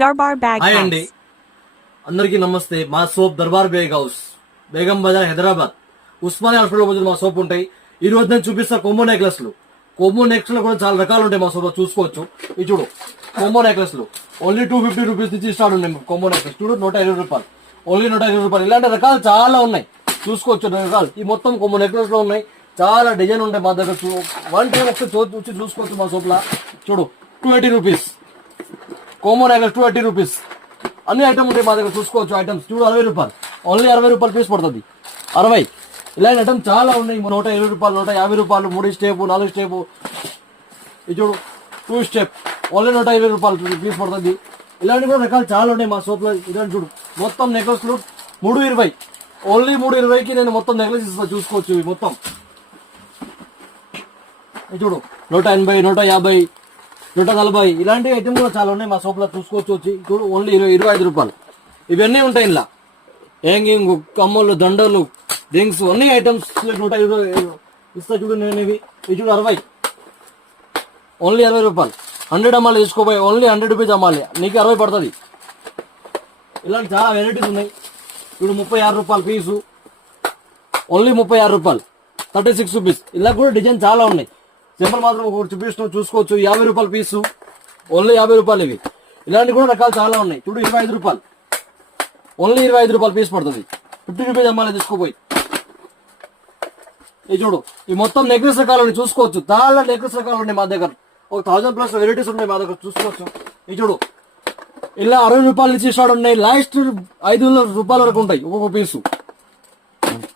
Darbar Bag hi అండి, House. అందరికీ నమస్తే. మా soap Darbar Baig house, Begum Bazar, Hyderabad. Osmania hospital మధ్య మా సోప్ ఉంటాయి. ఈ రోజు నేను చూపిస్తా కొమ్మో నెక్లెస్ లు. కొమ్మో నెక్లెస్ లో కూడా చాలా రకాలు ఉంటాయి మా సోప్ లో, చూసుకోవచ్చు. ఇది చూడు, కొమ్మో నెక్లెస్ లు ఓన్లీ 250 రూపీస్ నుంచి స్టార్ట్ ఉన్నాయి. కొమ్మో నెక్లెస్ చూడు, 120 రూపాయలు, ఓన్లీ 120 రూపాయలు. ఇలాంటి రకాలు చాలా ఉన్నాయి, చూసుకోవచ్చు. రకాలు ఈ మొత్తం కొమ్మో నెక్లెస్ లో ఉన్నాయి. చాలా డిజైన్ ఉంటాయి మా దగ్గర. వన్ టైం ఒకసారి వచ్చి చూసుకోవచ్చు మా సోప్ లా. చూడు, 280 రూపీస్ కోమో నెక్లెస్, 280 రూపీస్. అన్ని ఐటమ్ ఉంటాయి మా దగ్గర, చూసుకోవచ్చు. ఐటమ్స్ చూడు, 60 రూపాయలు, ఓన్లీ 60 రూపాయలు పీస్ పడుతుంది. 60 ఇలాంటి ఐటమ్ చాలా ఉన్నాయి. 120 రూపాయలు, 150 రూపాయలు, 3 స్టెప్, 4 స్టెప్. ఇది చూడు, 2 స్టెప్, ఓన్లీ 120 రూపాయలు పీస్ పడుతుంది. ఇలాంటి కూడా రకాలు చాలా ఉన్నాయి మా షాప్ లో. ఇలాంటి చూడు, మొత్తం నెక్లెస్లు 320, ఓన్లీ 320కి నేను మొత్తం నెక్లెస్ ఇస్తాను, చూసుకోవచ్చు. ఇవి మొత్తం ఇది చూడు, 180, 150, 140 ఇలాంటి ఐటమ్ కూడా చాలా ఉన్నాయి మా షాప్ లో, చూసుకోవచ్చు. వచ్చి చూడు, ఓన్లీ 25 రూపాయలు. ఇవన్నీ ఉంటాయి ఇలా. హ్యాంగింగ్, కమ్మలు, దండలు, రింగ్స్, అన్ని ఐటమ్స్ 120 ఇస్తా చూడు. నేను ఇవి చూడు, 60, ఓన్లీ 60 రూపాయలు. 100 అమ్మాలి, తీసుకోపోయి ఓన్లీ 100 రూపీస్ అమ్మాలి, నీకు 60 పడుతుంది. ఇలాంటి చాలా వెరైటీస్ ఉన్నాయి. ఇప్పుడు 36 రూపాయలు పీసు, ఓన్లీ 36 రూపాయలు, 36 రూపీస్. ఇలా కూడా డిజైన్ చాలా ఉన్నాయి. సింపుల్ మాత్రం ఒకటి చూపిస్తున్నాం, చూసుకోవచ్చు. 50 రూపాయలు పీసు, ఓన్లీ 50 రూపాయలు ఇవి. ఇలాంటి కూడా రకాలు చాలా ఉన్నాయి. చూడు, 25 రూపాయలు, ఓన్లీ 25 రూపాయలు పీస్ పడుతుంది. 50 రూపీస్ అమ్మాలి, తీసుకోపోయి. ఇది చూడు, ఈ మొత్తం నెక్లెస్ రకాలు ఉన్నాయి, చూసుకోవచ్చు. చాలా నెక్లెస్ రకాలు ఉన్నాయి మా దగ్గర. ఒక 1000+ వెరైటీస్ ఉన్నాయి మా దగ్గర, చూసుకోవచ్చు. ఇది చూడు, ఇలా 60 రూపాయల నుంచి స్టార్ట్ ఉన్నాయి. లాస్ట్ 500 రూపాయల వరకు ఉంటాయి ఒక్కొక్క పీసు.